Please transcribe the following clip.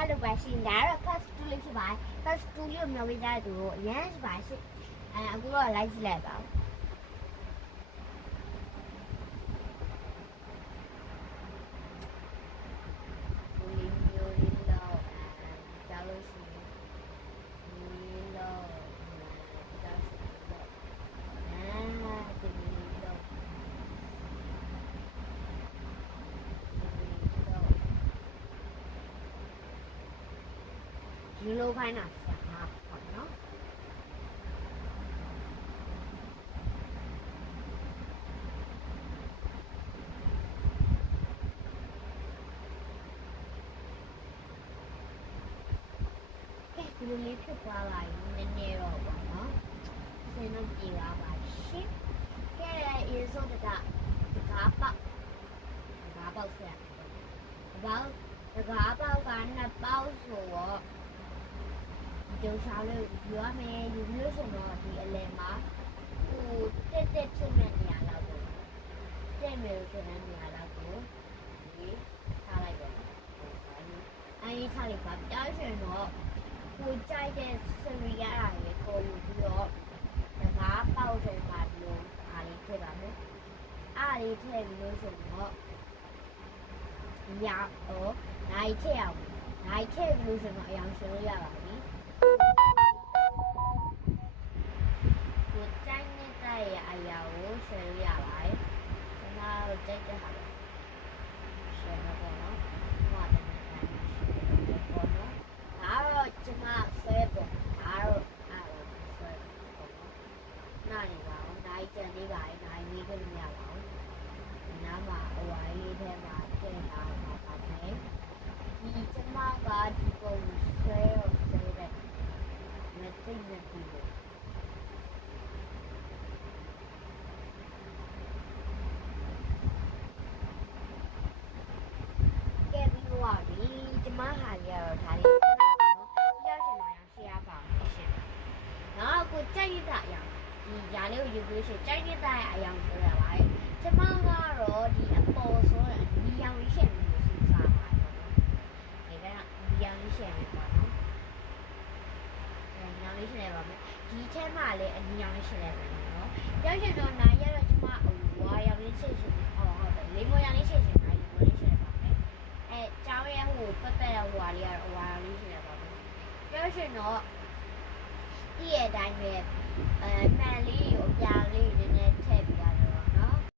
hello ပါရှင်ဒါကတော့ first two လေးဖြစ်ပါတယ် first two လေးကိုမျှဝေကြတဲ့သူကိုအရန်ရှိပါရှင်အခုတော့ like ကြည့်လိုက်ပါဦးဒီလိုခိုင်းတာဆရာဟုတ်နော်ကဲဒီလိုလေးဖြစ်သွားလာရင်နည်းနည်းတော့ပါနော်ဆင်းတော့ပြေပါပါရှင်ကဲရေစိုးတကားပေါက်ဆရာတကားပေါက်ကနှစ်ပေါက်ဆိုတော့ဒီစားလေးယူရမယ်ယူလို့ဆိုတော့ဒီအလယ်မှာဟိုတက်ဖြစ်မဲ့နေရာလောက်ကိုတက်မယ်လို့ဆိုတဲ့နေရာလောက်ကိုဒီထားလိုက်တော့အဲဒီထားလိုက်ပါတောက်ရှင်တော့ကိုကြိုက်တဲ့စရီရတာလေကိုယူပြီးတော့တကားပေါက်တဲ့မှာဒီလိုအားလေးထည့်ပါမယ်အားလေးထည့်ပြီးလို့ဆိုတော့ညာတော့နိုင်ထည့်အောင်နိုင်ထည့်ပြီးလို့ဆိုတော့အရောင်ရှင်းလို့ရပါပြီကိုကြိုက်နေတဲ့အရာကိုရှင်းလို့ရပါတယ်ကျွန်တော်ကြိုက်တဲ့ဟာရှင်းတော့ပေါ့နော်ဟောတယ်ရှင်းတော့ပေါ့နော်ဒါတော့ကျွန်မဆွဲပေါ့ဒါတော့ဆွဲပေါ့နော်နိုင်ပါအောင်နိုင်ကြံလေးပါနိုင်လေးကလည်းမရပါဘူးဒီနားမှာအဝိုင်းလေးထဲမှာထည့်ထားမှာပါတယ်ဒီကျွန်မကဒီပုံဆွဲတဲ့မသိနေဘူးကဲပြီးတော့ဒီကျမဟာရတော့ဒါလေးနော်ကြောက်ရှင်မှာရှေ့ရပါမယ်ရှင်နောက်ကိုကြိုက်ရတဲ့အရာဒီຢာလေးကိုယူပြီးရှင်ကြိုက်ရတဲ့အရာကိုပြောရပါတယ်ကျမကတော့ဒီအပေါ်ဆိုရင်ဒီရောင်လေးရှင်လို့ဆိုစားပါတယ်နော်ဒီကဒီရောင်လေးရှင်လေးပါနော်ညောင်လေးရှင်လေးပါမယ်ဒီထဲမှာလည်းအညောင်လေးရှင်လေးပဲနော်ကြောက်ရှင်တော့နိုင်ရတော့ကျမဝါရောင်လေးရှင်ရှင်ဟုတ်တယ်လေးမရောင်လေးရှင်ရှင်နိုင်ရောင်လေးရှင်လေးပါမယ်ကျောင်းရဲ့ဟိုပက်ဟိုဟာလေးကတော့ဝါရောင်လေးရှင်လေးပါမယ်ကြောက်ရှင်တော့ဒီရဲ့အတိုင်းပဲမှန်လေးကိုအပြာလေးနည်းနည်းထ